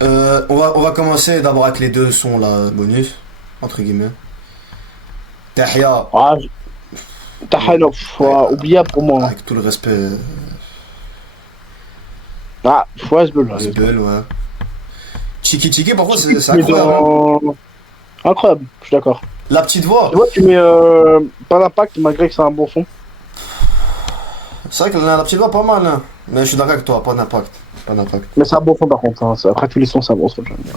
On va commencer d'abord avec les deux sons là, bonus, entre guillemets. Tahia, Ah, Tahanoff, oubliable pour moi. avec tout le respect, Ah, Fouazbel, allez. Asbel, ouais. Chiki Chiki, par contre, c'est Mais incroyable, hein. incroyable, je suis d'accord. La petite Tu voix, vois, tu mets pas d'impact malgré que c'est un bon son. c'est vrai que la petite voix, pas mal, hein. Mais je suis d'accord avec toi, pas d'impact. Pas d'impact. Mais c'est un bon son par contre. Hein. Après tous les sons, c'est un bon son, j'aime bien.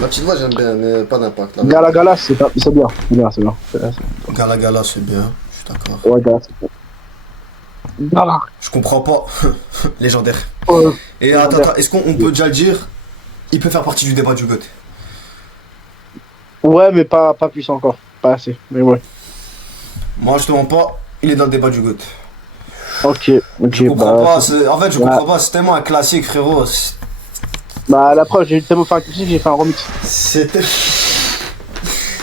La petite voix, j'aime bien, mais pas d'impact. Gala Gala, c'est bien. C'est bien, c'est bien. Gala Gala, c'est bien, je suis d'accord. Ouais, Gala, c'est bien. Gala. Je comprends pas. Légendaire. Ouais. Et attends, est-ce qu'on peut déjà le dire? Il peut faire partie du débat du GOAT. Ouais, mais pas puissant encore. Pas assez, mais ouais. Moi, je te mens pas, il est dans le débat du GOAT. Ok, Je comprends bah, pas, en fait, je comprends pas, c'est tellement un classique, frérot. bah, la preuve, j'ai tellement fait un classique, j'ai fait un remix. C'était.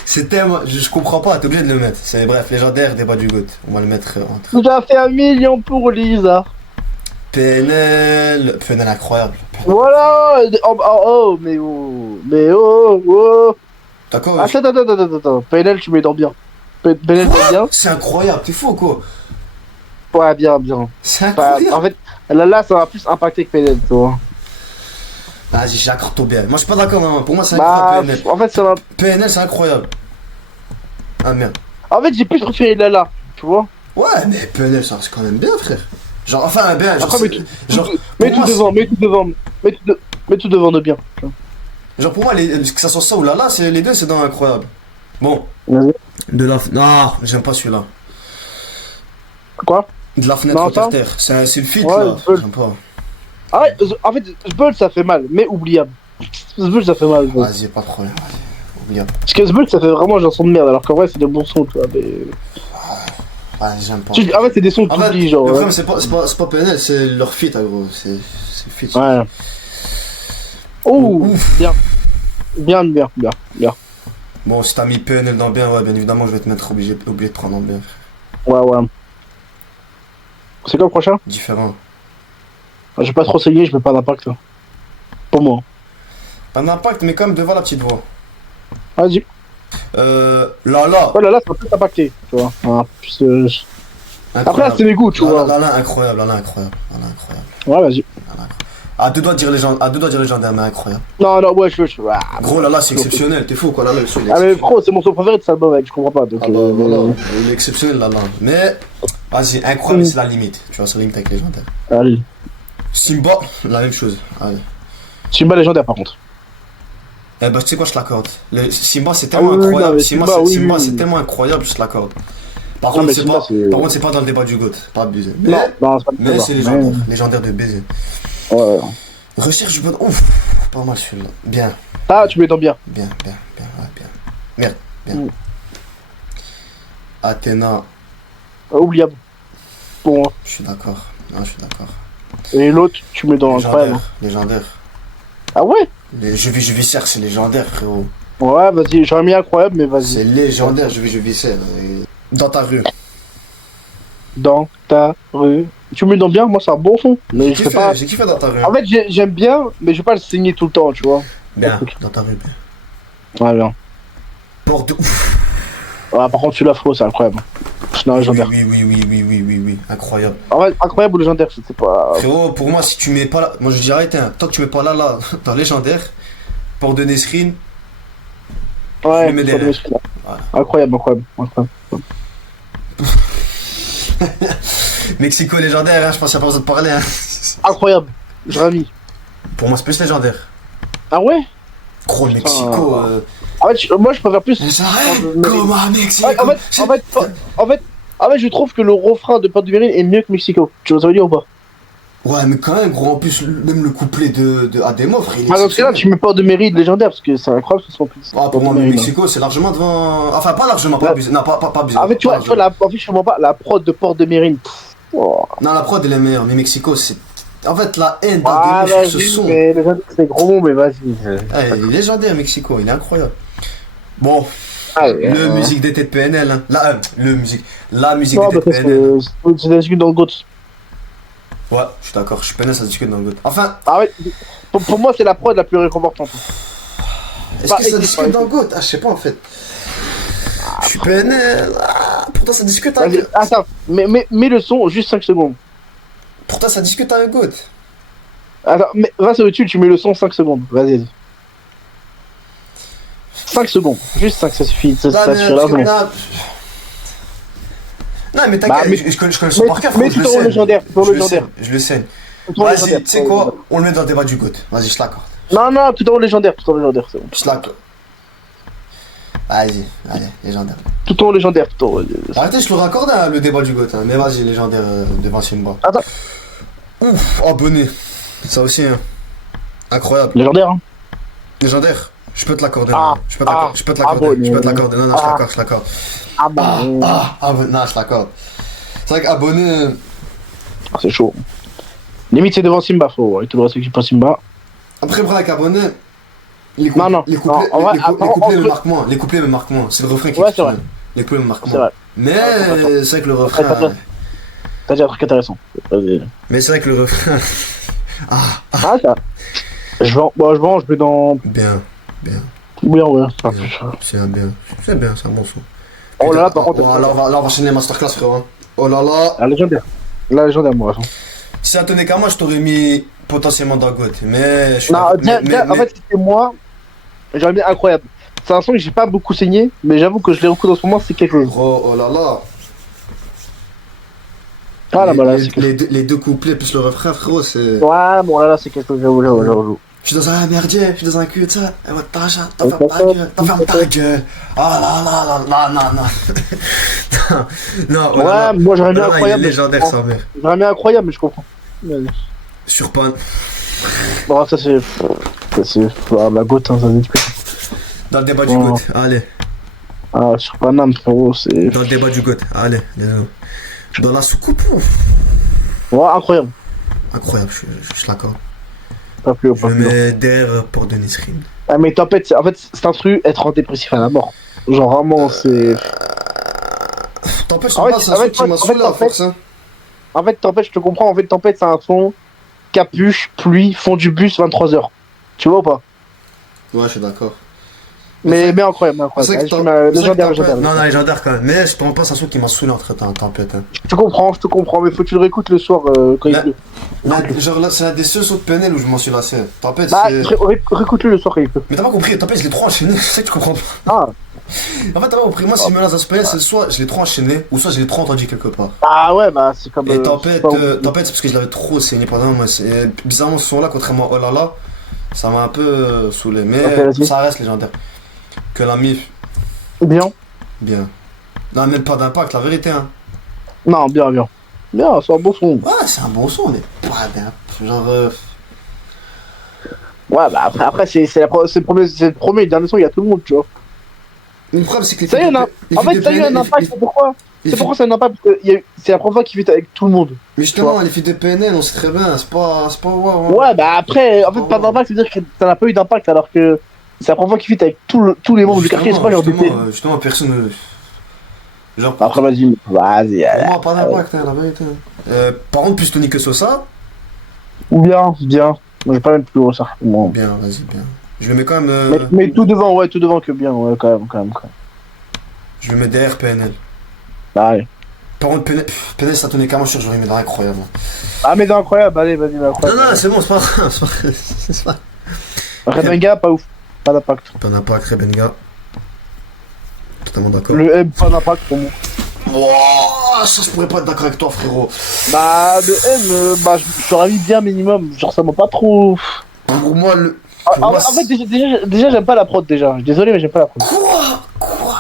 C'est tellement. Je comprends pas, t'es obligé de le mettre. C'est bref, légendaire, débat du GOAT. On va le mettre entre. J'ai fait 1 million pour Lisa. PNL. PNL incroyable. Voilà. Mais oh. D'accord? Attends. PNL, tu mets dans bien. PNL, dans bien. C'est incroyable, t'es fou quoi? Ouais, bien. C'est Bah, incroyable. en fait, là, ça va plus impacter que PNL, tu vois. Vas-y, j'accorde bien. Moi, je suis pas d'accord, maman. Pour moi, c'est Bah, incroyable, PNL. en fait, ça va. PNL, c'est incroyable. Ah merde. En fait, j'ai plus préféré Lala, tu vois. Ouais, mais PNL, ça reste quand même bien, frère. Genre, enfin, bien, genre, Après, genre, mets pour tout moi, devant, mets tout devant de bien. genre, pour moi, que ça soit ça ou là, c'est les deux, c'est dans incroyable. Bon, Vas-y. de la. Non, j'aime pas celui-là. Quoi? De la fenêtre Non, ça terre. C'est le feat, Ouais, là. je veux- J'aime pas. Ah ouais, en fait, Zbeul, ça fait mal, mais oubliable. Zbeul, ça fait mal. Zbeul. Vas-y, pas de problème. Vas-y, oubliable. Parce que Zbeul, ça fait vraiment genre son de merde, alors qu'en vrai, c'est des bons sons, tu vois. Mais... Vas-y, j'aime pas. En fait, c'est des sons que En tu fait, oublies, le genre. problème, c'est pas PNL, c'est leur feat, gros. C'est le feat. Ouais. Oh, Ouf. bien. Bon, si t'as mis PNL dans bien, ouais, bien évidemment, je vais te mettre obligé de prendre en bien, frère. Ouais. C'est quoi le prochain? Différent. Je vais pas trop saigner, je mets pas d'impact, là. Pour moi. Pas d'impact, mais quand même devant la petite voix. Vas-y. Là. Oh là, ça va plus impacter, tu vois. Voilà. Puis, après, là, c'est mes goûts, tu vois. Là, incroyable. Ouais, vas-y. À deux doigts de dire légendaire, mais incroyable. Non, ouais, je veux. Ah, Gros, là, c'est exceptionnel, t'es fou, quoi, là, le son, il est ah, mais exceptionnel. pro, c'est mon son préféré de cet album, mec, je comprends pas. Donc, Ah bah voilà, il est exceptionnel, là. Mais, vas-y, incroyable, c'est la limite. Tu vois, c'est la limite avec légendaire. Allez. Simba, la même chose. Allez. Simba légendaire, par contre. Eh bah, tu sais quoi, je l'accorde. Simba, c'est tellement oui, incroyable. non, mais Simba, oui. c'est tellement incroyable, je te l'accorde. Par Non, contre, mais c'est Simba, pas, c'est- par contre, c'est pas dans le débat du GOAT, pas abusé. Non, c'est pas Mais le c'est débat. légendaire, légendaire de baiser. Ouais. Recherche du bon. Ouf, pas mal celui-là. Bien, Ah, tu mets dans bien. ouais, bien. Merde, bien. Mm. Athéna, Oubliable. Pour moi. je suis d'accord. Non, je suis d'accord. Et l'autre, tu mets dans incroyable. Légendaire. Ah ouais? Je vis serre, c'est légendaire, frérot. Ouais, vas-y, j'aurais mis incroyable, mais vas-y. C'est légendaire, je vis serre. Dans ta rue. Dans ta rue. Tu mets dans bien, moi, c'est un bon son. Mais je sais pas. J'ai kiffé dans ta rue. En fait, j'aime bien, mais je vais pas le saigner tout le temps, tu vois. Bien, dans ta rue, bien. Ouais, bien. Porte de ouf. Ouais, par contre, celui-là, frérot, c'est incroyable. Non, légendaire. Oui, incroyable. En fait, incroyable ou légendaire, je sais pas. Frérot, pour moi, si tu mets pas là. Moi, je dis arrête, hein. Tant que tu mets pas là, dans légendaire, Porte de Nesrine, Ouais, je le mets sur le derrière. muscle, là. Voilà. Incroyable. Mexico légendaire, hein, je pense qu'il n'y a pas besoin de parler. Hein. Incroyable. J'aurais mis. Pour moi, c'est plus légendaire. Ah ouais? Gros, le Mexico. En fait, moi, je préfère plus. J'arrête comme un Mexico. En fait, je trouve que le refrain de Porte de Mérine est mieux que Mexico. Tu vois, ça veut dire ou pas? Ouais, mais quand même, gros, en plus, même le couplet de Ademo, frère, il est Ah, dans ce cas-là, exceptionnel. tu mets Porte de Mérine légendaire parce que c'est incroyable ce son plus. Ah, pour moi, le Mexico, c'est largement devant. Enfin, pas largement, pas Ouais. abusé. Non, pas abusé. En fait, tu pas vois, largement. en fait, je comprends pas la prod de Porte de Mérine. Oh. Non, la prod, elle est meilleure, mais Mexico, c'est. En fait, la haine Ah, d'Ademo sur ce vas-y, son. mais légendaire, c'est gros mots, mais vas-y. Ah, il est légendaire, Mexico, il est incroyable. Bon, Ah, le musique d'été de PNL, hein. La musique non, d'été de parce PNL. que c'est des discuter dans le GOAT. Ouais, je suis d'accord, je suis PNL, ça se discute dans le GOAT. Enfin, Ah ouais, pour moi, c'est la prod la plus réconfortante. est-ce que ça discute dans le GOAT? Ah, je sais pas en fait. Je suis PNL, pourtant ça discute avec. Attends, mets le son juste 5 secondes. Pourtant ça discute avec GOAT. Attends, va sur YouTube, tu mets le son 5 secondes. Vas-y. 5 secondes. Juste 5, ça suffit. Ça suffit largement. Non, mais Bah, t'inquiète, je connais son par cœur, mais frérot, tout en légendaire, tout en légendaire. Je le sais. Tout en Vas-y, légendaire, tu sais tout en quoi? légendaire. On le met dans le débat du GOAT. Vas-y, je l'accorde. Non, tout en légendaire, c'est bon. Je l'accorde. Vas-y, allez, légendaire. Tout en légendaire, tout en. Arrêtez, je le raccorde hein, le débat du GOAT. Hein. Mais vas-y, légendaire devant Simba. Attends. Ouf, abonné. Ça aussi, hein. Incroyable. Légendaire, hein. Légendaire. Je peux te l'accorder. Ah, Je peux te l'accorder. Je peux te l'accorder. abonné. Je peux te l'accorder. Non, je l'accorde. Ah bah. Non, je l'accorde. C'est vrai qu'abonné. C'est chaud. Limite, c'est devant Simba, faut. Avec tout le respect que j'ai pas Simba. Après, avec abonné. Les Non. couplets me marquent moins. Les couplets me marquent moins. C'est le refrain qui Ouais, c'est vrai. Les couplets me marquent C'est moins. vrai. Mais c'est vrai que le refrain. T'as dit un truc intéressant. Vas-y. Mais c'est vrai que le refrain. Ah, ça. Je mets dans. Bien. Bien, ouais. C'est bien, c'est un bon son. Oh là là, par contre. Là, on va enchaîner masterclass, frérot. Hein. Oh là là. La légendaire. La légendaire, moi. Si ça tenait qu'à moi, je t'aurais mis potentiellement dans GOAT. Mais je suis Non, en fait, c'était moi. J'aurais mis incroyable. C'est un son que j'ai pas beaucoup saigné, mais j'avoue que je l'ai recours en ce moment, c'est quelque chose. Oh là là. Ah là, voilà. Les deux couplets plus le refrain, frérot, c'est. Ouais, bon là, c'est quelque chose, j'avoue. Je suis dans un merdier, je suis dans un cul de ça. Et ouais, t'en fermes ta gueule. Ah là. Non, ouais, moi j'aurais mis incroyable. Il est légendaire, sa mère. J'aurais mis incroyable, mais je comprends. Sur Pan. Bon, ça c'est. La goutte, hein, ça discute. Dans le débat du GOAT, allez. Ah, sur Paname, frérot, c'est. Dans le débat du GOAT, allez, désolé. Dans la soucoupe, ouais, incroyable. Incroyable, je l'accorde. Pas plus haut, pas Je plus haut. mets DR pour Denis Rim. Ah, mais Tempête, en fait, c'est un truc, être en dépressif à la mort. Genre, vraiment, c'est. Tempête, c'est un son qui m'a saoulé à force, hein. En fait, Tempête, je te comprends. En fait, Tempête, c'est un son capuche, pluie, fond du bus, 23h. Tu vois ou pas? Ouais, je suis d'accord. Mais incroyable. Légendaire. Non, légendaire quand même. Mais je te rends pas, c'est un son qui m'a saoulé entre temps, Tempête. Hein. Je te comprends, mais faut que tu le réécoutes le soir quand il pleut. Genre là, c'est un des seuls sons de PNL où je m'en suis lassé. Tempête, bah, c'est. Réécoute-le le soir quand il pleut. Mais t'as pas compris, Tempête, je l'ai trop enchaîné, c'est ça que tu comprends pas. Ah. En fait, t'as pas compris, moi, si je me lance à ce PNL, c'est soit je l'ai trop enchaîné, ou soit je l'ai trop entendu quelque part. Ah ouais, bah, c'est comme. Et Tempête, c'est parce que je l'avais trop saigné pendant moi. Bizarrement, ce son-là, contrairement à Oh là là, ça m'a un peu saoulé. Mais okay, ça reste légendaire. Que la MIF. Bien. Non, même pas d'impact, la vérité, hein. Non, bien. Bien, c'est un bon son. Ouais, c'est un bon son, mais pas d'impact. Genre. Ouais, bah après c'est le premier et le dernier son, il y a tout le monde, tu vois. Mais le problème, c'est que les ça y est, en fait, ça y a un impact, c'est pourquoi c'est un impact, parce que c'est la première fois qu'il fait avec tout le monde. Mais justement, les filles de PNL, on sait très bien, c'est pas wow. Ouais, bah après, en fait, pas d'impact, c'est-à-dire que ça n'a pas eu d'impact, alors que c'est la première fois qu'il fait avec tous les membres du quartier, c'est pas genre d'été. Justement, personne. Genre. Après, vas-y. Pour moi, pas d'impact, la vérité. Par contre, plus Tony que Sosa. Ou bien. Moi, je vais pas mettre plus gros ça. Bon. Bien, vas-y, bien. Je le mets quand même. Mais tout devant que bien, ouais, quand même. Je le mets derrière PNL. Bah, ouais. Par contre, PNL, ça tenait carrément sur, j'aurais mis dans incroyable. Ah, mais dans incroyable, allez, vas-y, dans incroyable. Non, c'est bon, c'est pas grave, c'est pas. Rebenga, pas ouf. Pas d'impact. Pas d'impact, Rebenga. Totalement d'accord. Le M, pas d'impact pour moi. Wouah, ça je pourrais pas être d'accord avec toi, frérot. Bah, le M, bah, je t'aurais mis bien minimum. Genre, ça m'a pas trop. Pour moi, en fait, déjà, j'aime pas la prod, déjà. Je suis désolé, mais j'aime pas la prod. Quoi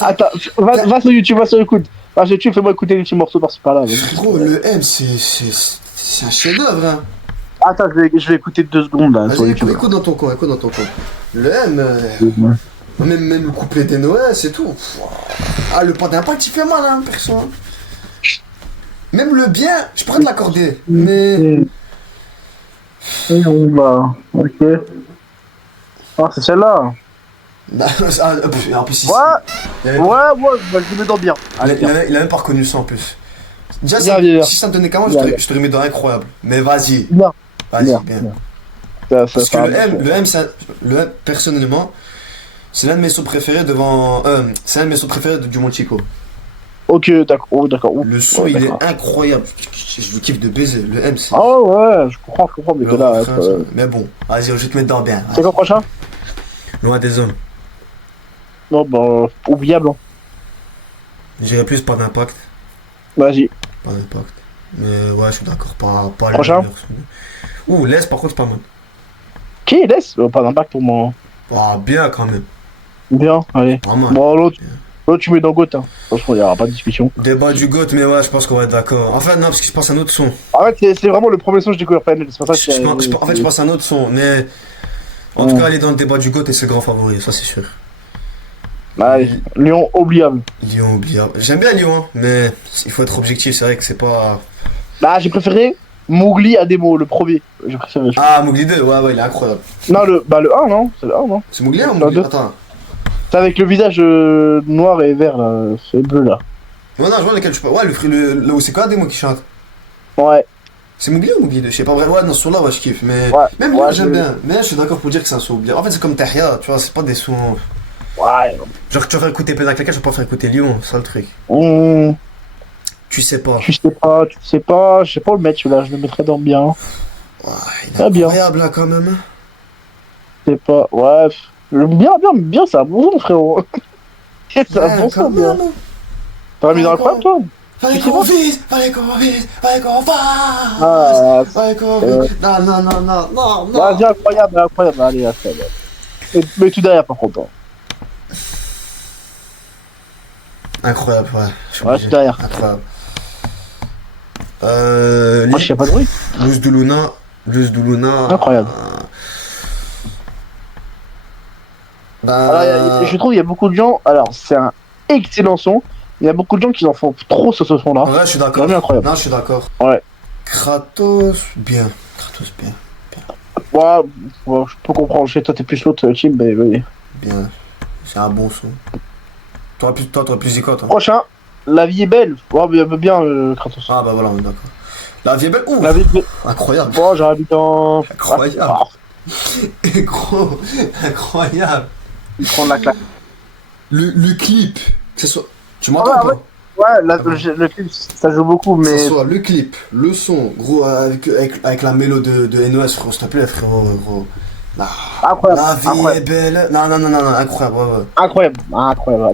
Attends, va sur YouTube, écoute. Va sur YouTube, fais-moi écouter les petits morceaux par-ci par-là. Gros, le M, c'est un chef-d'œuvre, hein. Attends, je vais écouter 2 secondes là. Vas-y, écoute dans ton coin. Le M, même le couplet des Noël, c'est tout. Ah, le pas d'impact, il fait mal, hein, perso. Même le bien, je pourrais te l'accorder, mais. Bah, ok. Ah, c'est celle-là. En plus, ouais, bah, je le mets dans bien. Il a même pas reconnu ça en plus. Déjà, Viens. si ça me donnait qu'à moi, je te remets dans incroyable. Mais vas-y. Bien. Vas-y, Bien. bien. Ça Parce que le M, personnellement, c'est l'un de mes sons préférés devant. C'est l'un de mes sons préférés du Montico. Ok, d'accord. Oh, d'accord. Oh, Le son, ouais, il est d'accord. incroyable. Je le kiffe de baiser. Le M, c'est. Ah ouais, je comprends, mais le que là. refrain, ça. Mais bon, vas-y, je vais te mettre dans bien. C'est quoi prochain? Loin des hommes. Non, bah, oubliable. Hein. J'irais plus pas d'impact. Vas-y. Pas d'impact. Mais ouais, je suis d'accord. Pas Prochain. Ouh, laisse par contre, c'est pas mal. Qui laisse? Pas d'impact pour moi. Ah, bien quand même. Bien, allez. Pas mal. Bon, l'autre, tu mets dans Goat. Hein. Franchement, il n'y aura pas de discussion. Débat du GOAT, mais ouais, je pense qu'on va être d'accord. En fait, non, parce que je pense à un autre son. En fait, c'est vraiment le premier son que j'ai découvert PNL. C'est pour ça que En fait, je pense à un autre son, mais. En tout cas, aller dans le débat du GOAT et c'est le grand favori, ça c'est sûr. Allez, Lyon, oubliable. Lyon oubliable. J'aime bien Lyon, hein, mais il faut être objectif, c'est vrai que c'est pas. Bah, j'ai préféré Mowgli Ademo, le premier. J'ai préféré. Ah, Mowgli 2, ouais, il est incroyable. Non, le 1, non? C'est le 1, non? C'est Mowgli 1 ou Non, Mowgli? deux. Attends. C'est avec le visage noir et vert, là. C'est bleu, là. Non, je vois lequel tu parles. Ouais, là où c'est quoi des mots qui chantent? Ouais. C'est Mowgli ou Mowgli 2? Je sais pas, vrai, ouais, dans ce son-là, ouais, je kiffe. Mais Ouais, même ouais, Lyon, j'aime bien. Mais je suis d'accord pour dire que c'est un son oublié. En fait, c'est comme Tahia, tu vois, c'est pas des sons. Ouais. Genre, tu vas faire écouter Pédale Claquette, je vais pas faire écouter Lyon, c'est ça le truc. Tu sais pas. Tu sais pas, je sais pas le mettre celui-là, je le mettrais dans bien. Ouais, il est Ah, bien. incroyable là quand même. Je sais pas, ouais. Bien, c'est un bon son, frérot. C'est un bon son, bien. T'aurais mis dans le problème, toi? Fallait qu'on vise, fallait qu'on fasse. Ah, Fallait qu'on vise. Non. vas-y, incroyable, allez, mais tout derrière, par contre. Hein. Incroyable, ouais. Ouais, tout derrière. Incroyable. Moi, je sais pas de bruit. Luz du Luna. Incroyable. Alors, je trouve qu'il y a beaucoup de gens. Alors, c'est un excellent son. Il y a beaucoup de gens qui en font trop sur ce son-là. Ouais, je suis d'accord. Vraiment incroyable. Non, je suis d'accord. Ouais. Kratos, bien. Ouais, je peux comprendre. Chez toi, t'es plus l'autre team, mais oui. Bien. C'est un bon son. Toi, t'aurais plus dit quoi, toi? Prochain, La vie est belle. Ouais, mais bien, Kratos. Ah, bah voilà, on est d'accord. La vie est belle. Ouh, La vie est belle. incroyable. Bon, j'aurais mis dans. Incroyable. Ouais, Gros, incroyable. prendre la claque. Le clip, que ce soit. Tu m'entends Ah, ou pas? Ouais, le clip, ça joue beaucoup, Que ce mais. soit le clip, le son, gros, avec la mélo de NOS, frérot, s'il te plaît, frérot, gros. Ah, Incroyable. la vie est belle. Non, incroyable, ouais. Incroyable,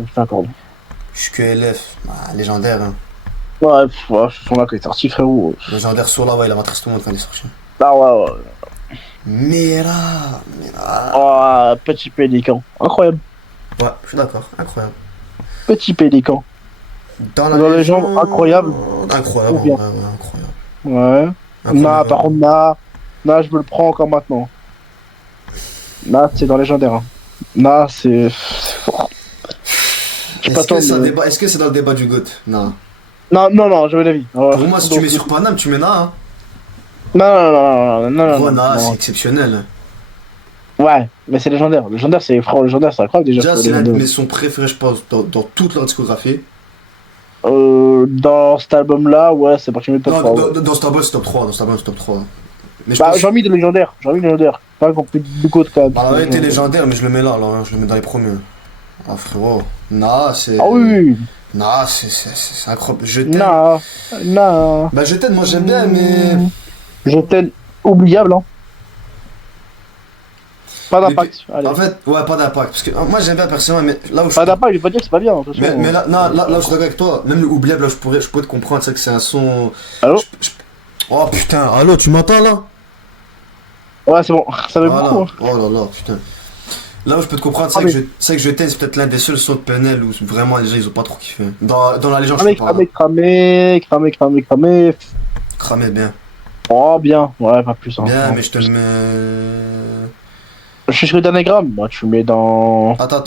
je t'accorde. Je suis que LF, légendaire, hein. Ouais, ce son-là qui est sorti, frérot. Légendaire sur là, ouais, il a matrixé tout le monde quand il est sorti. Ah ouais. Mira. Oh, petit pélican. Incroyable. Ouais, je suis d'accord, incroyable. Petit pélican. Dans la légende, incroyable. Incroyable, Ou bien. incroyable. Ouais. Nah, par contre, Nah, je me le prends encore maintenant. Nah, c'est dans légendaire. Hein. Nah, c'est fort. Est-ce que c'est dans le débat du GOAT? Non. Non, j'avais l'avis. Pour moi, si tu mets sur Paname, tu mets Na. Hein. Non. Na, c'est exceptionnel. Ouais, mais c'est légendaire. Légendaire, c'est incroyable déjà. Déjà, c'est l'un de mes sons préférés, je pense, dans toute leur discographie. Dans cet album-là, ouais, c'est parti de top 3. Dans cet album, c'est top 3. Mais j'ai envie de légendaire. Pas qu'on peut de côté quand même. Bah, la vérité légendaire, mais je le mets là, je le mets dans les premiers. Ah, frérot. Na, c'est. Ah oui. Na, c'est incroyable. Je t'aime. Na. Bah, je t'aime, moi j'aime bien, mais. Je t'aime. Oubliable, hein. Pas d'impact. En fait, ouais, pas d'impact. Parce que moi j'aime bien personnellement, mais là où je. Pas d'impact, je vais pas dire que c'est pas bien. Mais là, je suis d'accord avec toi. Même le oubliable, là, je pourrais te comprendre, c'est que c'est un son. Allô? Oh putain, allô, tu m'entends là? Ouais, c'est bon, ça va beaucoup. Hein. Oh là, putain. Là où je peux te comprendre, c'est que je t'aime, c'est peut-être l'un des seuls sons de PNL où vraiment les gens ils ont pas trop kiffé. Dans la légende, je sais pas. Cramé. Cramé bien. Oh, bien, ouais, pas plus. Hein. Bien, mais je te le mets. Je suis sur le Danagramme, moi tu mets dans. Attends,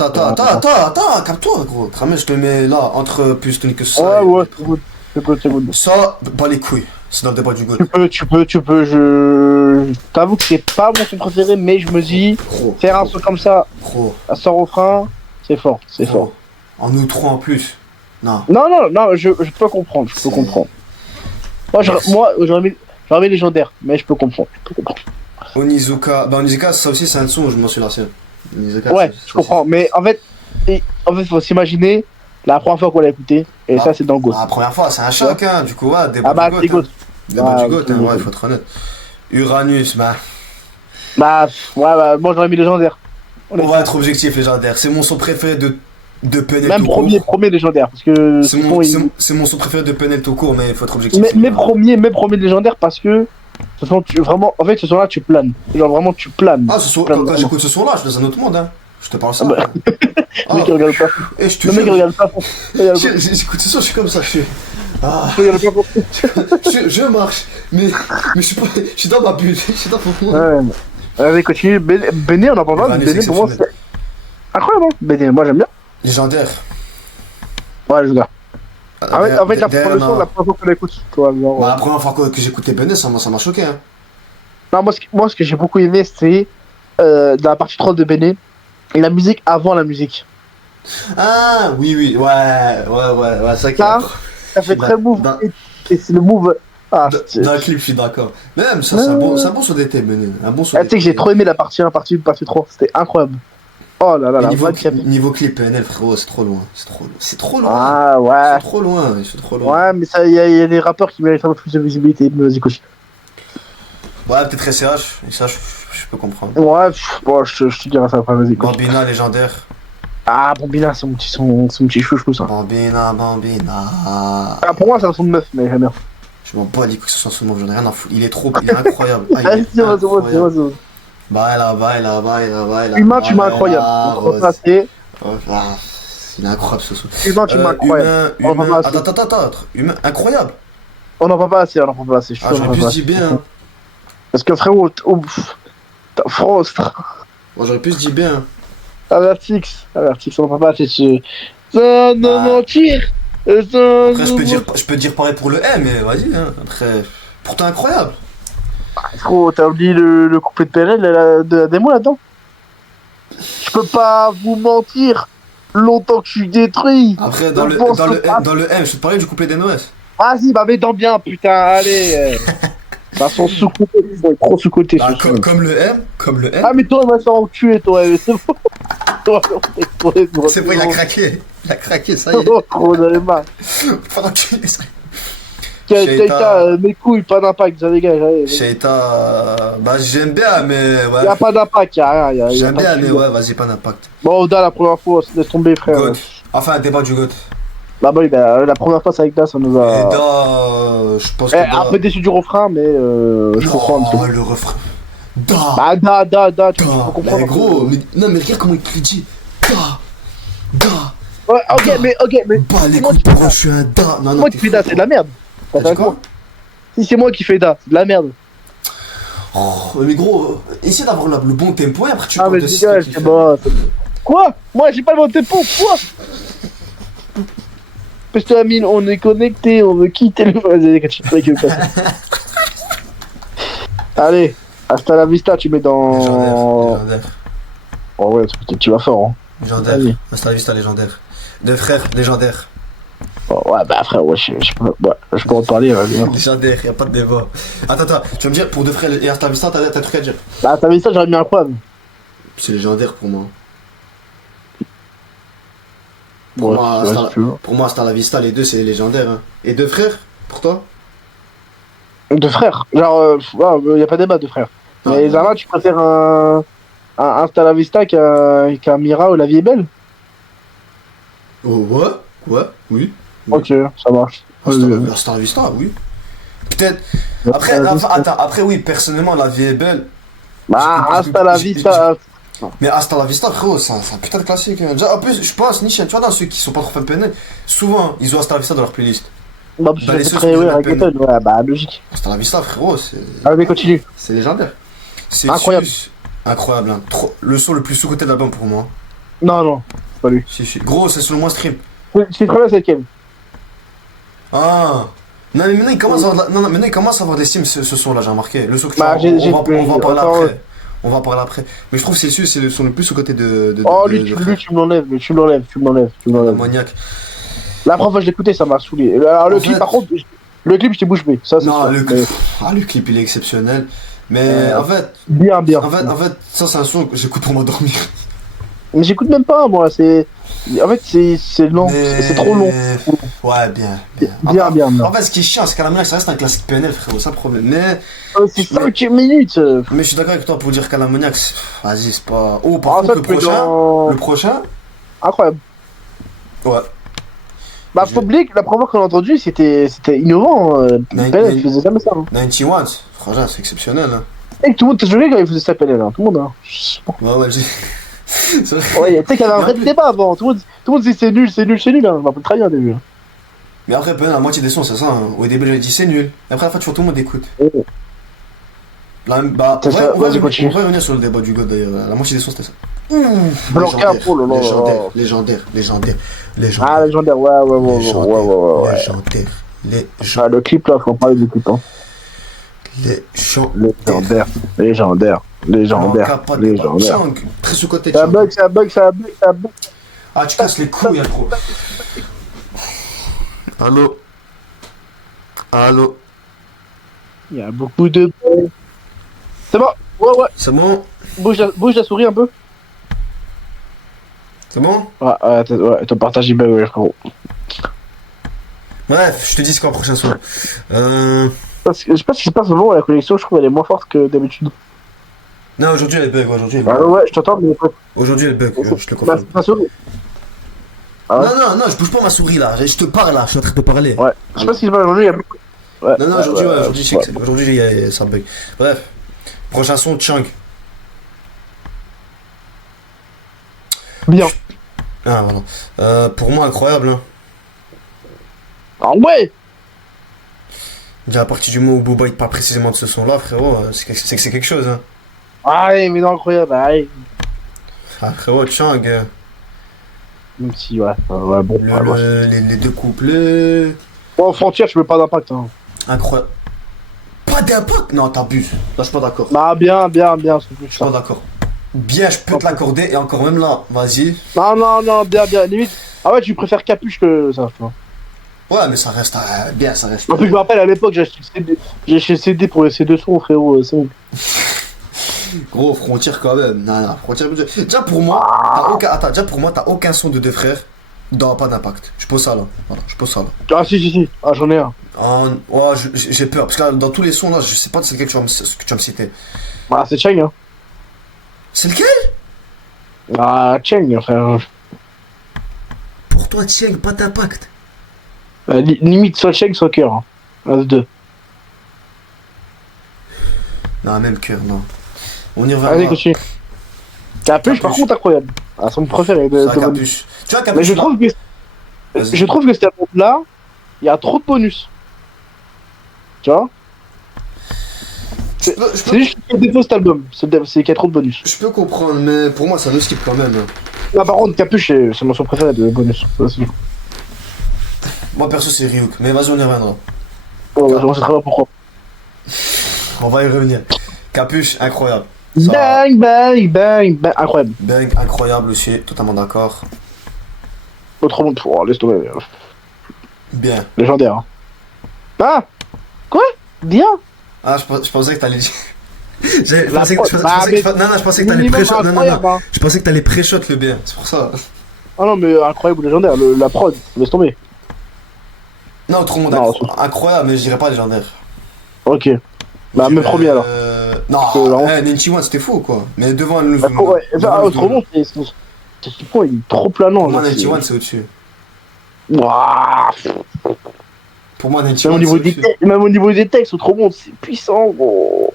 calme-toi, gros. Cramé, je te mets là, entre plus que ça. Ouais, c'est good. Ça, pas les couilles. C'est dans le débat du GOAT. Tu peux, T'avoue que c'est pas mon son préféré, mais je me dis, faire un son comme ça, sans refrain, c'est fort, En outro en plus. Non, je peux comprendre, J'aurais mis légendaire, mais je peux comprendre. Onizuka. Bah, Onizuka, ça aussi, c'est un son, je m'en suis lassé. Onizuka, Ouais, je comprends. Mais en fait, faut s'imaginer la première fois qu'on l'a écouté, et ça, c'est dans Ghost. La première fois, c'est un choc, hein. Du coup, ouais, Ah bah, c'est Ghost. Débat du GOAT, hein, ouais, il faut être honnête. Uranus, bah. Bah, moi j'aurais mis légendaire. On va être objectif, légendaire. C'est mon son préféré de PNL même tout court. premier légendaire. Parce que c'est mon son préféré de PNL tout court, mais il faut être objectif. Mes premiers légendaires parce que. Ce son, vraiment, en fait, ce son-là, tu planes. Genre, vraiment, tu planes. Ah, quand j'écoute ce son-là, je suis dans un autre monde, hein. Je te parle ça. Ah bah. Le mec, il regarde pas. Et je te le mec, il regarde pas. J'écoute ce son, je suis comme ça, je suis. Ah. Je marche, mais je suis dans ma bulle, je suis dans mon monde. Ouais. Allez, continue. Béné, on en parle pas. Béné, pour moi, c'est incroyable, hein. Béné, moi, j'aime bien. Légendaire. Ouais, les gars. En fait, la première fois qu'on l'écoute, toi, genre. Bah, la première fois que j'écoutais Béné, ça m'a choqué, hein. Non, moi, ce que j'ai beaucoup aimé, c'est dans la partie 3 de Béné, et la musique avant la musique. Ah, oui, ouais, c'est clair. Ça fait très move, et c'est le move. Ah, dans le clip, je suis d'accord. Mais même, ça, c'est un bon son d'été, Béné. Un bon son d'été. Tu sais que j'ai trop aimé la partie 1, partie 3, c'était incroyable. Oh là là, niveau clip, PNL, frérot, c'est trop loin. C'est trop loin. Ah ouais. C'est trop loin. Ouais, mais il y a des rappeurs qui méritent un peu plus de visibilité. Vas-y, coach. Ouais, peut-être SCH, ça je peux comprendre. Ouais, bon, je te dirai ça après, vas-y, coach. Bambina, légendaire. Ah, Bambina, c'est mon petit chouchou, ça. Bambina. Ah, pour moi, c'est un son de meuf, mais j'aime bien. Je m'en bats les couilles que ce soit son nom, j'en ai rien à foutre. Il est incroyable. Vas-y. Bah, Humain, tu m'as incroyable. Il est incroyable ce son. Humain, tu m'as incroyable. Humain. Attends. Humain, incroyable. On n'en parle pas assez, J'aurais pu se dire bien. Parce que frérot, Frost. Moi, j'aurais pu se dire bien. Avertix, on n'en parle pas assez dessus. Ça ne mentir. Après, je peux dire pareil pour le M, mais vas-y, hein. Après, pourtant incroyable. Frérot, t'as oublié le couplet de PNL de la démo là-dedans? Je peux pas vous mentir, longtemps que je suis détruit. Après, dans le M, je te parlais du couplet d'NOS. Vas-y, bah mets dans bien, putain, allez. Bah, son sous-côté, ils sont trop sous-côté. Bah, comme le M. Ah, mais toi, il va s'en tuer, toi, c'est bon. C'est bon, il a craqué, ça y est. Trop, j'en ai marre. Faut enculer ça. Shaita, mes couilles, pas d'impact, ça dégage. Shaita, bah j'aime bien, mais ouais. Y'a pas d'impact, y'a rien. J'aime bien, mais ouais, vas-y, pas d'impact. Bon, Oda, la première fois, laisse tomber, frère. GOAT. Enfin, débat du GOAT. Bah, oui, la première fois, c'est avec Da, ça nous a. Et Da, je pense que. Un peu déçu du refrain, mais je comprends. Oh, le refrain. Da. Bah, Da, tu peux comprendre. Mais gros, non, mais regarde comment il dit. Da. Ouais, ok, mais. Bah, les coups de je suis un Da. Non, moi qui fais Da, c'est de la merde. Quoi? Si c'est moi qui fais Da, c'est de la merde. Oh, mais gros, essaie d'avoir le bon tempo et après tu parles de ce qu'il fait. Quoi? Moi, j'ai pas le bon tempo, quoi? Parce que Amine, on est connecté, on veut quitter le. Allez, hasta la vista, tu mets dans. Légendaire. Oh ouais, tu vas fort, hein. Légendaire. Hasta la vista, légendaire. Deux frères, légendaire. Oh, ouais, bah frère, ouais, je peux en parler. Légendaire, y'a pas de débat. Attends, tu vas me dire, pour deux frères et hasta la vista, t'as un truc à dire? Bah, hasta la vista, j'aurais mis incroyable. C'est légendaire pour moi. Pour moi, hasta la vista, les deux, c'est légendaire. Hein. Et deux frères, pour toi? Deux frères. Genre, y a pas débat, deux frères. Ah, mais Zama, tu préfères un hasta la vista qu'un Mira ou La vie est belle? Oh, ouais, oui. Ok, ça marche. Hasta la vista, oui. Peut-être. Après, oui, personnellement, La vie est belle. Bah, hasta la vista. Mais hasta la vista, frérot, c'est un putain de classique. Hein. Déjà, en plus, je pense, Nisha, tu vois, dans ceux qui sont pas trop fan PNL, souvent, ils ont hasta la vista dans leur playlist. Bah, c'est très, reggaeton, ouais, bah, logique. Hasta la vista, frérot, c'est. Ah, mais continue. C'est légendaire. C'est incroyable. Incroyable, hein. Le son le plus sous-côté de l'album pour moi. Non, c'est pas lui. Si. Gros, c'est sur le moins stream. C'est très bien, c'est lequel? Ah. Non, mais maintenant, il commence à avoir des sims, ce son-là, j'ai remarqué. Le son que tu on va parler après. On va en parler après. Mais je trouve que c'est le son le plus au côté de. Oh, lui, tu me l'enlèves. Maniaque. La première fois que je l'écoutais, ça m'a saoulé. Alors, le clip, par contre, Le clip, je t'ai bouche bée. Ça, c'est Non, sûr. le clip, il est exceptionnel. Mais en fait, Bien, bien. ça, c'est un son que j'écoute pour m'endormir. Mais j'écoute même pas, moi. C'est. En fait, c'est long. C'est trop long. Ouais, bien. Bien, bien. En fait, ce qui est chiant, c'est qu'à la maniaque, ça reste un classique PNL, frérot, c'est un problème. C'est 5 minutes. Mais je suis d'accord avec toi pour dire qu'à la maniaque, vas-y, c'est pas. Oh, par Ah, contre, ça, le prochain. Incroyable. Ouais. Bah, faut oublier que la première fois qu'on l'a entendu, c'était innovant. PNL, il faisait jamais ça. Hein. 91, franchement, c'est exceptionnel. Hein. Et tout le monde t'a joué quand il faisait ça, PNL. Hein. Tout le monde. Hein. Ouais, j'ai. Ouais, tu sais qu'il y avait un vrai débat avant. Tout le monde disait c'est nul. Hein. Je me rappelle très bien au début. Hein. Mais après, la moitié des sons, c'est ça. Hein. Au début, j'avais dit c'est nul. Et après, à la fin, tu vois, tout le monde écoute. Oh. Là, bah, on va revenir sur le débat du God d'ailleurs. La moitié des sons, c'était ça. Légendaire. Ah, légendaire, ouais. Légendaire. Ah, le clip là, faut en parler du clip. Hein. Légendaire. Très sous-côté. Ça bug. Ah, tu casses les couilles, gros. Allô. Il y a beaucoup de. C'est bon. Ouais. C'est bon. Bouge la souris un peu. C'est bon. Ouais, ton partage il bug, ouais, frérot. Bref, je te dis c'est quoi le prochain son. Je sais pas ce qui se passe au moment où la connexion, je trouve elle est moins forte que d'habitude. Non, aujourd'hui elle bug. Ouais, je t'entends, mais. Aujourd'hui elle bug, je te confirme. Ma souris. Ah ouais. Non, je bouge pas ma souris là, je te parle là, je suis en train de te parler. Ouais, je sais pas ce qui se passe aujourd'hui, il y a beaucoup. Ouais, non, aujourd'hui ça bug. Bref, prochain son, Chang. Bien. Ah, voilà. Pour moi, incroyable. Hein. Ah ouais. Déjà, à partir du moment où Booba il parle précisément de ce son-là, frérot, c'est que c'est quelque chose. Hein. Ah ouais, mais non, incroyable, ouais. Ah, frérot, Chang. Même si, ouais, bon. Les deux couplets. Bon, Frontière, je veux pas d'impact. Hein. Incroyable. Pas d'impact. Non, t'abuses. Là, je suis pas d'accord. Bah, bien. Je suis pas d'accord. Bien, je peux te l'accorder, et encore même là, vas-y. Non, bien. Limite. Ah ouais, tu préfères Capuche que ça, tu vois. Ouais, mais ça reste bien, ça reste. En plus, je me rappelle à l'époque, j'ai acheté le CD pour ces deux sons, frérot. C'est bon. Gros, Frontière quand même. Non, Frontière. Déjà pour moi, t'as aucun son de deux frères dans pas d'impact. Je pose ça là. Voilà, je pose ça là. Ah, si. Ah, j'en ai un. Ouais, j'ai peur. Parce que là, dans tous les sons là, je sais pas c'est lequel tu vas me citer. Ah, c'est Cheng, hein. C'est lequel? Ah, Cheng, frère. Pour toi, Cheng, pas d'impact. Limite, soit Cheng, soit Cœur. Hein. Un des deux. Non, même Cœur, non. On y revient. Allez, continue. Capuche, par contre, incroyable. Ah, son préféré. Capuche. Tu vois, Capuche. Mais je trouve que cet album-là, il y a trop de bonus. Tu vois? C'est juste le défaut cet album. C'est qu'il y a trop de bonus. Je peux comprendre, mais pour moi, ça me skip quand même. Là, par contre, Capuche, c'est mon son préféré de bonus. Moi, perso, c'est Ryuk. Mais vas-y, on y reviendra. On sait très bien pourquoi. On va y revenir. Capuche, incroyable. Bang, incroyable. Bang, incroyable aussi, totalement d'accord. Autrement, laisse tomber. Bien. Légendaire. Hein. Ah. Quoi? Bien. Ah, je pensais que t'allais dire. Je pensais que t'allais pré-shot. Non. Je pensais que t'allais pré-shot le bien, c'est pour ça. Ah non, mais incroyable ou légendaire, la prod, laisse tomber. Non, tout le monde incroyable, mais je dirais pas légendaire. Ok. Bah, même premier alors. Non, Ninchi One c'était fou quoi. Mais devant le nouveau. Ouais, autrement, ce point il est trop planant. Moi, Ninchi One c'est au-dessus. Waouh. Pour moi, Ninchi One. Même au niveau des textes, autrement, c'est puissant, gros.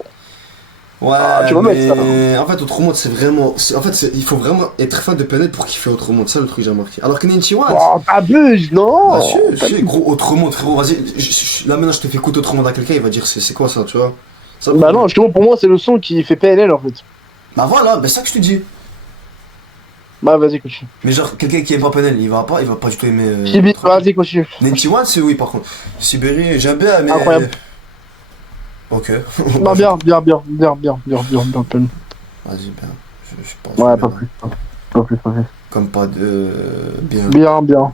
Ouais, tu vas mettre ça. En fait, Autrement, c'est vraiment. En fait, il faut vraiment être fan de PNL pour kiffer Autrement. C'est ça le truc que j'ai remarqué. Alors que Ninchi One. Oh, t'abuses, non. Bah, si, gros, Autrement, frérot, vas-y. Là, maintenant, je te fais écouter Autrement à quelqu'un, il va dire c'est quoi ça, tu vois. Ça, bah, non, justement, pour moi, c'est le son qui fait PNL en fait. Bah, voilà, c'est ça que je te dis. Bah, vas-y, continue. Mais genre, quelqu'un qui aime pas PNL, il va pas du tout aimer. Vas-y, continue. Ninchi One, c'est oui, par contre. Sibérie, j'aime bien, mais. Incroyable. Ok. Non, bien. Vas-y, bien. Je pense. Ouais, pas plus. Comme pas de. Bien. Bien.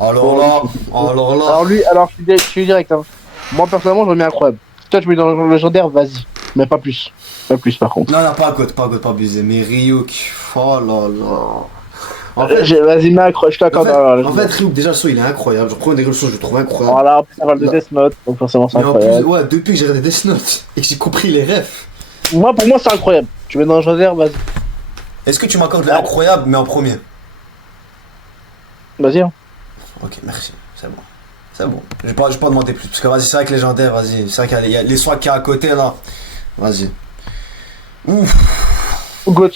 Alors là. Alors lui, je suis direct. Hein. Moi personnellement, j'en mets incroyable. Toi, tu mets dans le légendaire, vas-y. Mais pas plus. Pas plus par contre. Non, pas à côté, pas abusé. Mais Ryuk, oh là là. En fait, Vas-y, mets incroyable, je t'accorde. en fait, Ryuk, déjà, le son, il est incroyable. Je prends des leçons, je le trouve incroyable. Voilà, en plus, ça parle de Death Note, donc forcément, c'est Mais en plus, incroyable. ouais, depuis que j'ai regardé Death Note et que j'ai compris les refs, Moi, pour moi, c'est incroyable. Tu mets dans le légendaire, vas-y. est-ce que tu m'accordes l'incroyable, mais en premier? Vas-y, hein. Ok, merci, c'est bon. C'est bon. Je vais pas demander plus. Parce que vas-y, c'est vrai que légendaire, vas-y. C'est vrai qu'il y a les soins qu'il y a à côté là. Vas-y. Ouf. Goat.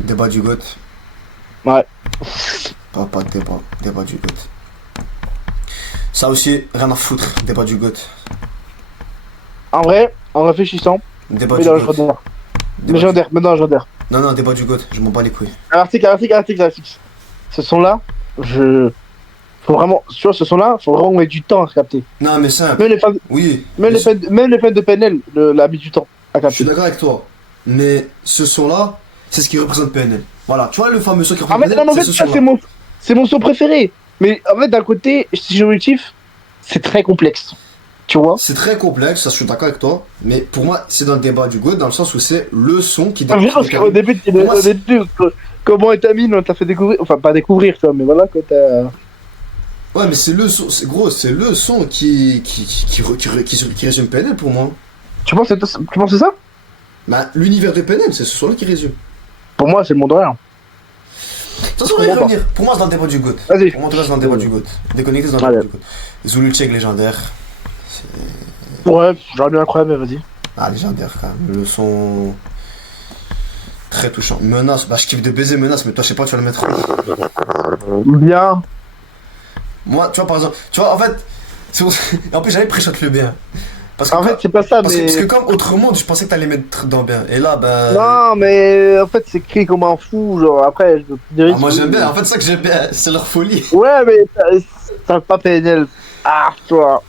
Débat du GOAT. Ouais. Pas de débat. Débat du GOAT. Ça aussi, rien à foutre. Débat du GOAT. En vrai, en réfléchissant, Débat mets du dans le GOAT. légendaire. Débat Légendaire, mets dans le légendaire. Non, débat du GOAT. Je m'en bats les couilles. Article. Ce son-là, faut vraiment, tu vois, ce son-là, faut vraiment mettre du temps à capter. Non, mais simple. Même les fans, Oui. même les fans de PNL, la mis du temps à Je suis capter. d'accord avec toi. Mais ce son-là, c'est ce qui représente PNL. Voilà. Tu vois le fameux son qui En représente fait, PNL, non, en c'est fait, ce ça, son-là. c'est mon son préféré. Mais en fait, d'un côté, si je motif, c'est très complexe. Tu vois? C'est très complexe, ça je suis d'accord avec toi, mais pour moi c'est dans le débat du GOAT dans le sens où c'est le son qui Ah, bien, parce qu'au début, comment est ta mine, on t'a fait découvrir, enfin pas découvrir, tu vois, mais voilà, quand t'as. Ouais, mais c'est le son, c'est le son qui résume PNL pour moi. Tu penses que c'est ça? Bah, l'univers de PNL, c'est ce son-là qui résume. Pour moi, c'est le monde réel. De toute façon, on va y revenir. Pour moi, c'est dans le débat du GOAT. Vas-y. Pour moi, en tout cas, c'est dans le débat du GOAT. Déconnecté, c'est dans le débat du GOAT. Zulu Check légendaire. Ouais, j'aurais bien incroyable, mais vas-y. Ah, légendaire quand même. Le son. Très touchant. Menace, bah, je kiffe de baiser Menace, mais toi, je sais pas, tu vas le mettre où. Bien. Moi, tu vois, par exemple, tu vois, en fait, en plus, j'avais pré-shot le bien. Parce que, En fait, c'est pas ça, mais. parce que comme autre monde, je pensais que t'allais mettre dans bien. Et là, bah. Non, mais en fait, c'est écrit comme un fou, genre après, je peux te dire. Ah, moi, j'aime bien. En fait, c'est ça que j'aime bien. C'est leur folie. Ouais, mais ça pas PNL. Ah, toi.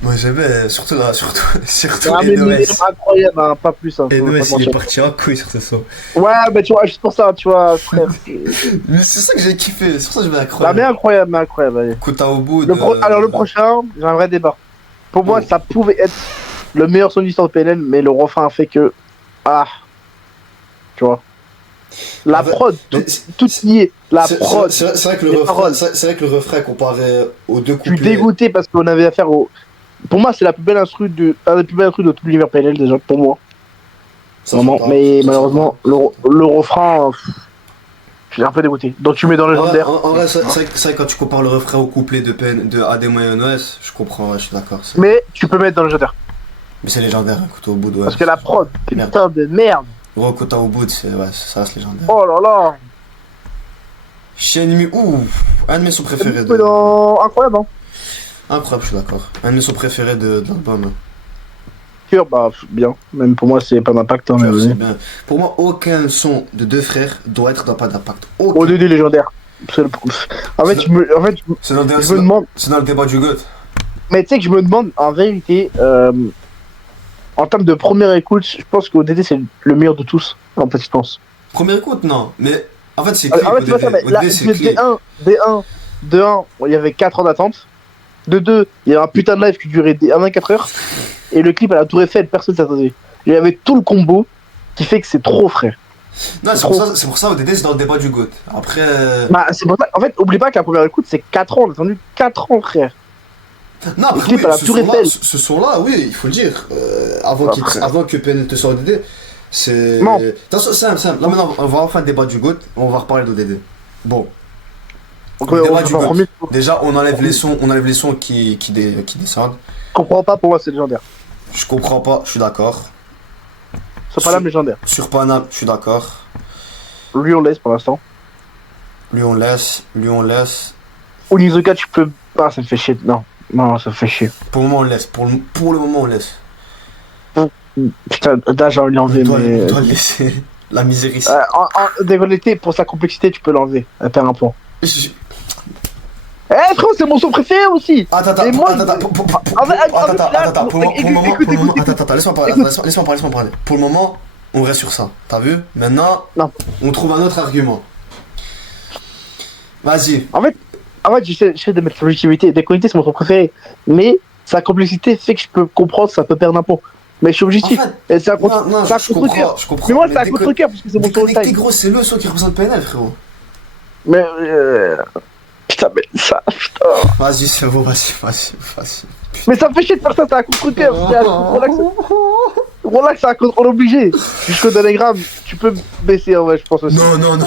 Moi, j'aime bien. Surtout là, surtout Ah, mais NOS. c'est incroyable, hein, pas plus. Hein, faut pas NOS, il est mentir. parti en couille sur ce son. Ouais, mais tu vois, juste pour ça, tu vois, frère. Mais c'est ça que j'ai kiffé. C'est pour ça que je vais Bah, incroyable. mais incroyable, allez. Kota au bout. Alors, le prochain, j'ai un vrai débat. Pour moi, Oh. ça pouvait être le meilleur son de l'histoire de PNL, mais le refrain a fait que. Ah. Tu vois. La En fait, prod, mais tout y est. La C'est prod. c'est vrai que le les refrain, paroles. c'est vrai que le refrain comparé aux deux Je suis couplets. dégoûté parce qu'on avait affaire au. Pour moi, c'est la plus belle instru de. Un des plus belles instrus de tout l'univers PNL, déjà, pour moi. Ça, Vraiment. j'entends, Mais ça, malheureusement, le refrain. Je suis un peu dégoûté. Donc tu mets dans le légendaire. En vrai, c'est vrai que quand tu compares le refrain au couplet de ADM et NOS, je comprends, ouais, je suis d'accord. Mais tu peux mettre dans le légendaire. Mais c'est légendaire, un couteau au bout de ouais. Parce que la prod, Merde. putain de merde. Gros, Kota au bout, ça reste légendaire. Oh là là. Shenmue, ouf, un de mes sons préférés C'est de. incroyable, hein. Incroyable, je suis d'accord. Un de mes sons préférés de l'album. Cure, bah, bien. Même pour moi, c'est pas d'impact, hein, mais C'est vas-y. bien. Pour moi, aucun son de deux frères doit être dans pas d'impact. Au Aucun. début légendaire. C'est le- En fait, C'est dans, je me demande. c'est dans le débat du GOAT. Mais tu sais que je me demande, en vérité, en termes de première écoute, je pense qu'ODD c'est le meilleur de tous. En fait, je pense. Première écoute, non. Mais en fait, c'est En clip. fait, c'est pas ça, mais là, c'est clip. de 1, il y avait 4 ans d'attente. De 2, il y avait un putain de live qui durait 24 heures. Et le clip à la Tour Eiffel, personne s'attendait. Il y avait tout le combo qui fait que c'est trop frais. Non, c'est pour ça, ODD, c'est dans le débat du GOAT. Après. Bah, c'est pour ça. En fait, oublie pas que la première écoute, c'est 4 ans. On a attendu 4 ans, frère. Non, après, clip oui, à la Tour Eiffel. ce son-là, oui, il faut le dire. Avant que PNL te sorte ODD, c'est. Non. Attention, simple. Là, maintenant, on va enfin le débat du GOAT, on va reparler d'ODD. Bon. Donc, Le on débat va du faire GOAT. premier. Déjà, on enlève les sons qui descendent. Je comprends pas, pour moi, c'est légendaire. Je comprends pas, je suis d'accord. C'est pas l'âme légendaire. Sur Panam, je suis d'accord. Lui, on laisse pour l'instant. Lui, on laisse. Onizuka, tu peux. Ah, ça me fait chier. Non, ça me fait chier. Pour le moment, on laisse. Pour le moment, on laisse. Putain, là, j'ai envie de l'enlever, mais. On doit le laisser. La misère ici. Décolleté, pour sa complexité, tu peux l'enlever. Elle perd un point. Je- Eh, frérot, c'est mon son préféré aussi! Attends, Et moi, attends, pour le moment, attends, laisse-moi parler. Pour le moment, on reste sur ça. T'as vu? Maintenant, Non. on trouve un autre argument. Vas-y. En fait, j'essaie de mettre l'objectivité. Déconnecté, c'est mon truc préféré. Mais sa complexité fait que je peux comprendre, ça peut perdre un pot. Mais je suis En objectif. fait, Et c'est un non, c'est un je contre-cœur. comprends, je comprends. Mais moi, Mais c'est un contre-cœur parce que c'est mon tour Déconnecté, time. gros, c'est le son qui représente PNL, frérot. Mais. Putain, mais ça. Putain. Vas-y, c'est bon, vas-y. Mais ça me fait chier de faire ça, c'est un contre-cœur. Voilà que c'est un contrôle obligé. Jusqu'au Telegram, tu peux baisser en vrai, je pense aussi. Non,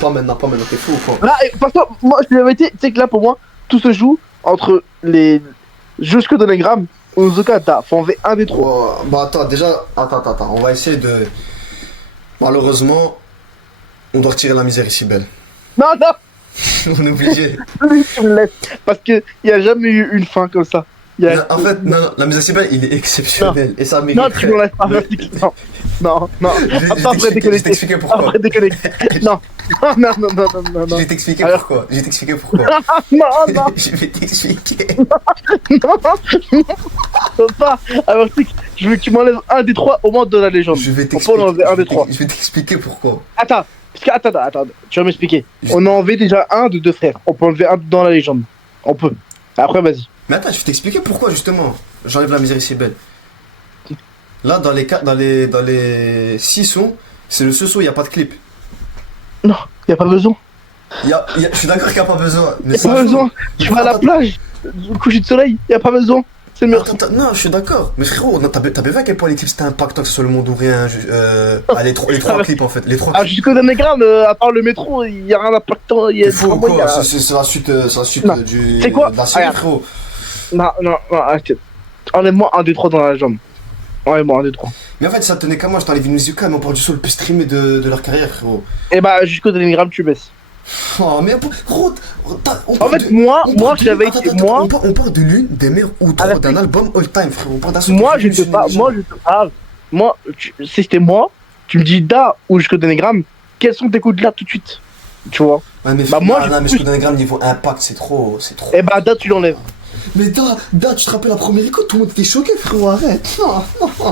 pas maintenant, t'es fou ou quoi? Là, parce que moi, je l'avais été, tu sais que là, pour moi, tout se joue entre les. Jusqu'au Telegram, Uzuka, faut enlever un des trois. Bah attends, attends, on va essayer de... Malheureusement, on doit retirer la misère ici belle. Non, On est obligé. tu me laisses. Parce qu'il n'y a jamais eu une fin comme ça. En fait, non, la misère ici belle, il est exceptionnel. Et ça mérite. Non, tu me laisses pas. Non. Attends, après déconnecter. Je vais t'expliquer pourquoi. Après déconnecter. Non. Je vais t'expliquer pourquoi. Non. Je vais t'expliquer. Non, pas. Alors, je veux que tu m'enlèves un des trois au moins de la légende. Je vais On peut enlever un des trois. Je vais t'expliquer pourquoi. Attends, tu vas m'expliquer. On a enlevé déjà un de deux frères. On peut enlever un dans la légende. On peut. Après, vas-y. Mais attends, je vais t'expliquer pourquoi justement. J'enlève la misère ici belle. Là, dans les 6 sons, c'est le seul son, il n'y a pas de clip. Non, y a pas besoin. Je suis d'accord qu'il n'y a pas besoin. Mais Y a pas besoin. Tu vas à la plage, au coucher de soleil, y a pas besoin. C'est mieux. Non, je suis d'accord. Mais frérot, t'avais vu à quel point les clips c'était impactant que ce soit le monde ou rien. Les trois clips en fait. Les trois clips. Jusqu'au Donegram, à part le métro, y a rien d'impactant. C'est faux quoi. C'est la suite du. C'est quoi? De la série, frérot. Non, arrête. Enlève-moi un des trois dans la jambe. Enlève-moi un des trois. Mais en fait, ça tenait qu'à moi, je t'enlève une Uzuka, mais on parle du son le plus streamé de leur carrière, frérot. Et bah, jusqu'au Donegram, tu baisses. Oh, mais gros, en fait, moi, j'avais été. On parle de l'une des meilleures outros d'un album all time, frérot. On parle d'un son. Moi, je sais pas. Moi, si c'était moi, tu me dis Da ou jusqu'au Donegram, quels sont tes coups de là tout de suite? Tu vois? Ouais, mais mais jusqu'au Donegram, niveau impact, c'est trop. Et bah, Da, tu l'enlèves. Mais Da, tu te rappelles la première écoute, tout le monde était choqué, frérot, arrête. Non.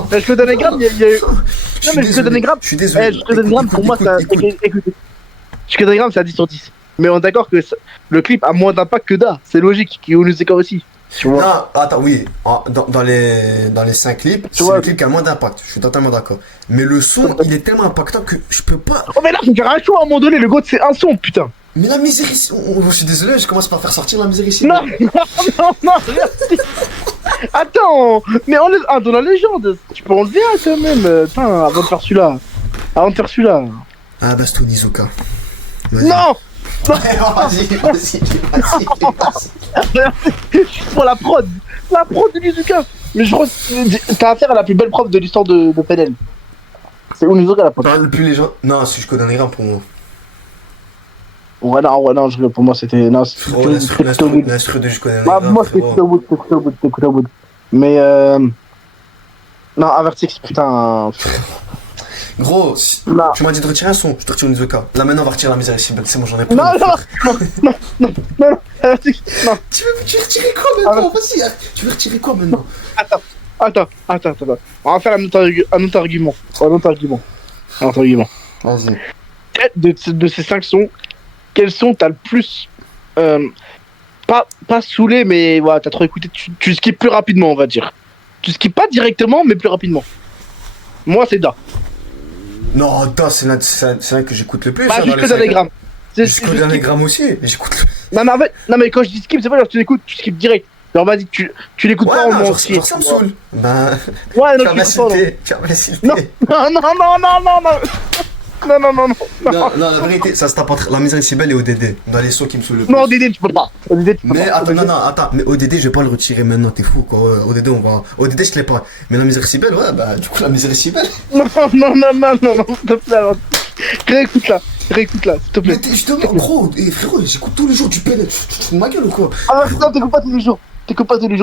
Parce que le Donegram, il y a eu. Non, mais jusqu'au Donegram. Je suis désolé. Jusqu'au Donegram, pour moi, ça. Écoutez. Jusqu'au Donegram, c'est à 10 sur 10. Mais on est d'accord que le clip a moins d'impact que Da. C'est logique, qui nous écarte aussi. Tu vois? Non, attends, oui. Dans les 5 clips, c'est le clip qui a le moins d'impact. Je suis totalement d'accord. Mais le son, il est tellement impactant que je peux pas. Oh, mais là, faut faire un choix à un moment donné. Le GOAT, c'est un son, putain. Mais la misère ici. Je suis désolé, je commence par faire sortir la misère ici. Non, merci. Attends, mais enlève un dans la légende. Tu peux enlever un quand même. Attends, avant de faire celui-là. Ah, Baston Izuka. Non. Vas-y. Pour la prod de Nizuka. Mais t'as affaire à la plus belle prod de l'histoire de PNL. C'est Onizuka la prod. Le plus les gens. Non, si je connais rien pour moi. Ouais, non, pour moi c'était. Non, c'était l'instru de je connais rien. Moi c'était Kuta Wood. Mais non, Avertix, putain. Gros, tu m'as dit de retirer un son, je te retire Nizuka. Là maintenant on va retirer la misère ici, c'est bon, j'en ai plus. Non, Avertix, non. Tu veux retirer quoi maintenant? Vas-y, tu veux retirer quoi maintenant? Attends. On va faire un autre argument. Vas-y. De ces 5 sons, quels sons t'as le plus. Pas saoulé, mais voilà, t'as trop écouté, tu skippes plus rapidement, on va dire. Tu skippes pas directement, mais plus rapidement. Moi, c'est Da. Non, Da, c'est l'un que j'écoute le plus. Bah, jusqu'au Donegram. Jusqu'au Donegram aussi, j'écoute le. Non, mais quand je dis skip, c'est pas genre tu l'écoutes, tu skippes direct. Alors vas-y, tu l'écoutes pas en entier. Ça me saoule. Ben. Ouais, non, tu vas m'insulter. Non, Non, la vérité, ça se tape entre la misère ici belle et ODD. Dans les sons qui me saoulent le plus. Non, ODD, tu peux pas. Mais attends, mais ODD, je vais pas le retirer maintenant, t'es fou quoi. ODD, ODD, je l'ai pas. Mais la misère ici belle, ouais, bah, du coup, la misère ici belle. Non, s'il te plaît, alors. Réécoute-la, s'il te plaît. Mais justement, gros, frérot, j'écoute tous les jours du PNL. Tu te fous de ma gueule ou quoi? Ah, non, t'écoutes pas tous les jours.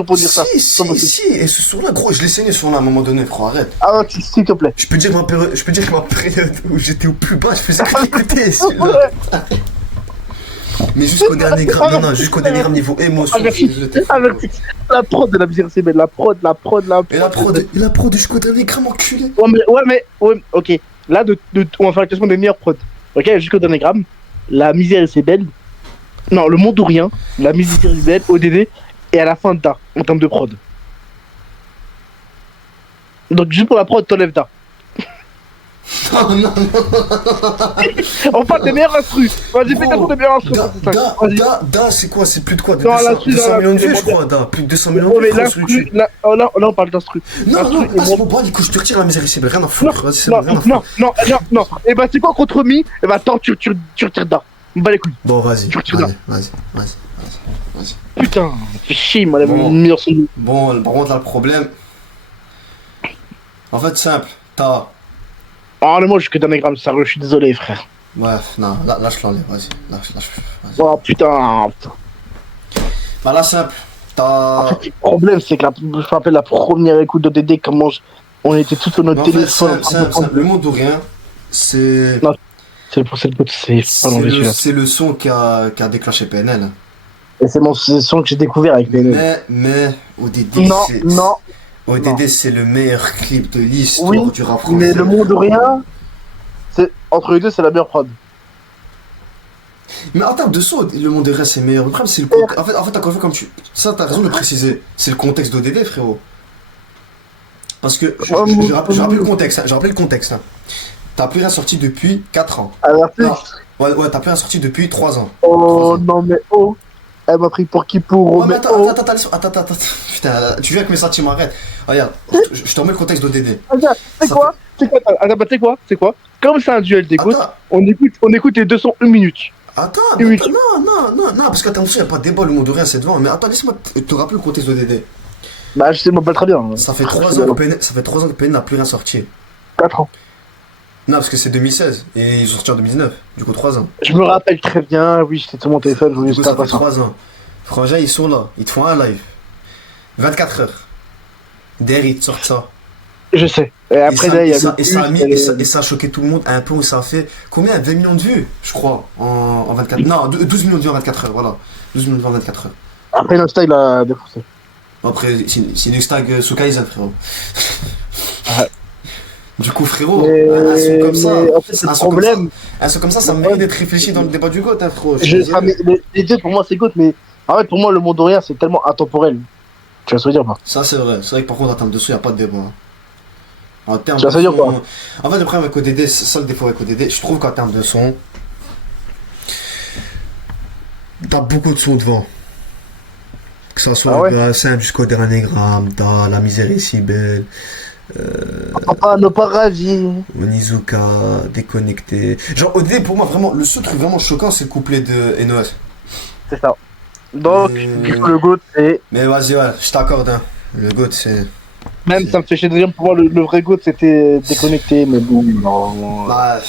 Pour dire ça. Si, et ce son-là, gros, je l'ai saigné ce son-là à un moment donné, frérot, arrête. Ah, ouais, s'il te plaît. Je peux dire que ma période où j'étais au plus bas, je faisais que l'écouter, celui-là. Mais jusqu'au dernier gramme, jusqu'au dernier gramme niveau émotion. La prod de la misère, c'est belle, la prod. Et la prod jusqu'au dernier gramme, enculé. Ouais, ok. Là, on va faire la question des meilleures prods. Ok, jusqu'au dernier gramme, la misère, c'est belle. Non, le monde ou rien, la musique rebelle, ODD, et à la fin Da, en termes de prod. Donc juste pour la prod, t'enlèves Da. Non, non, On parle des meilleurs instrus. Vas-y, fais ta tour des meilleurs instrus. Da, c'est quoi? C'est plus de quoi? De Non, 200, l'instru, 200 non, millions de vues, je l'instru, crois, Da. Plus de 200 millions Oh, de vues, mais je crois, sur YouTube. là, on parle d'instru. Non, L'instru non, est passe bon. mon bras, du coup, je te retire la misère ici, mais rien à Non, foutre. Vas-y, c'est non, bon, rien à non, foutre. non. Et bah, c'est quoi contre Mi? Et bah, attends, tu retires Da. On me bat les couilles. Bon, vas-y, Tu retires Da. vas-y. Putain, fais chier, moi, la Bon. meilleure son. Bon, par contre, là, le problème. En fait, simple. T'as. Ah, moi, je suis que d'anagramme, sérieux, je suis désolé, frère. Bref, non, là, je l'enlève, vas-y. Vas-y. Oh, putain. Bah, là, simple. En T'as. fait, le problème, c'est que je me rappelle la première écoute d'ODD, comment on était tous sur notre Mais en fait, téléphone. simple. Le monde ou rien, c'est. Non, c'est le pote, c'est pas dans les celui-là. C'est le son qui a déclenché PNL. Et c'est c'est le son que j'ai découvert avec PNL. Mais ODD, Non, non. ODD, c'est le meilleur clip de l'histoire Oui, du rap français. mais le monde ou rien, entre les deux, c'est la meilleure prod. Mais en termes de son, le monde des restes c'est meilleur. Le problème, c'est le contexte. En fait, encore une fois, comme tu. Ça, t'as raison de le préciser. C'est le contexte d'ODD, frérot. Parce que. J'ai rappelé le contexte. J'ai rappelé le contexte. Hein. T'as plus rien sorti depuis 4 ans. Alors, Non. Ouais, t'as plus rien sorti depuis 3 ans. oh non, mais oh, elle m'a pris pour qui pour Ouais, mais mais oh. attends. Putain, tu viens avec mes sentiments, arrête. Regarde, je te remets le contexte d'ODD. Attends, c'est Ça quoi? C'est quoi? Comme c'est un duel d'écoute, Attends, on écoute les deux sons 1 minute. attends, Oui, oui. non, parce qu'attention, il n'y a pas de débat, le monde de rien, c'est devant. Mais attends, laisse-moi te rappeler le contexte d'ODD. Bah, je sais, moi, pas très bien. Ça fait 3 ans que PN n'a plus rien sorti. 4 ans. Non, parce que c'est 2016 et ils sont sortis en 2019. Du coup, 3 ans. Je me rappelle très bien, oui, j'étais sur mon téléphone, je voulais Du coup, juste ça pas fait ça. 3 ans. Frangin, ils sont là. Ils te font un live. 24 heures. Derrière, ils te sortent ça. Je sais. Et après, là, il y a Et ça a choqué tout le monde à un point où ça a fait combien? 20 millions de vues, je crois, en 24. Non, 12 millions de vues en 24 heures, voilà. 12 millions de vues en 24 heures. Après, Insta, il a défoncé. Après, c'est une hashtag sous Kaizen, frérot. Ouais. Du coup, frérot, Mais- un son comme ça, mais en fait, c'est le problème. Un son comme ça mérite d'être réfléchi dans le débat du GOAT, hein, frérot. Les deux, pour moi, c'est good, mais en fait, pour moi, le monde de rien, c'est tellement intemporel. Tu vas se dire, pas? Ça, c'est vrai. C'est vrai que par contre, en termes de son, il n'y a pas de débat. En termes Tu vas de se dire son. quoi? En fait, le problème avec ODD, c'est ça le défaut avec ODD. Je trouve qu'en termes de son, t'as beaucoup de sons devant. Que ça soit Ah ouais? le BA5 jusqu'au dernier gramme, t'as La misère est si belle, Papa, ne pas ravi. Onizuka, Déconnecté. Genre, ODD, pour moi, vraiment, le seul truc vraiment choquant, c'est le couplet de NOS. C'est ça. Donc, du coup, le GOAT, c'est. Mais vas-y, ouais, je t'accorde, hein. Le GOAT, c'est. Même, ça me fait chier de dire, pour moi, le vrai GOAT, c'était déconnecté, mais bon, non. Bah,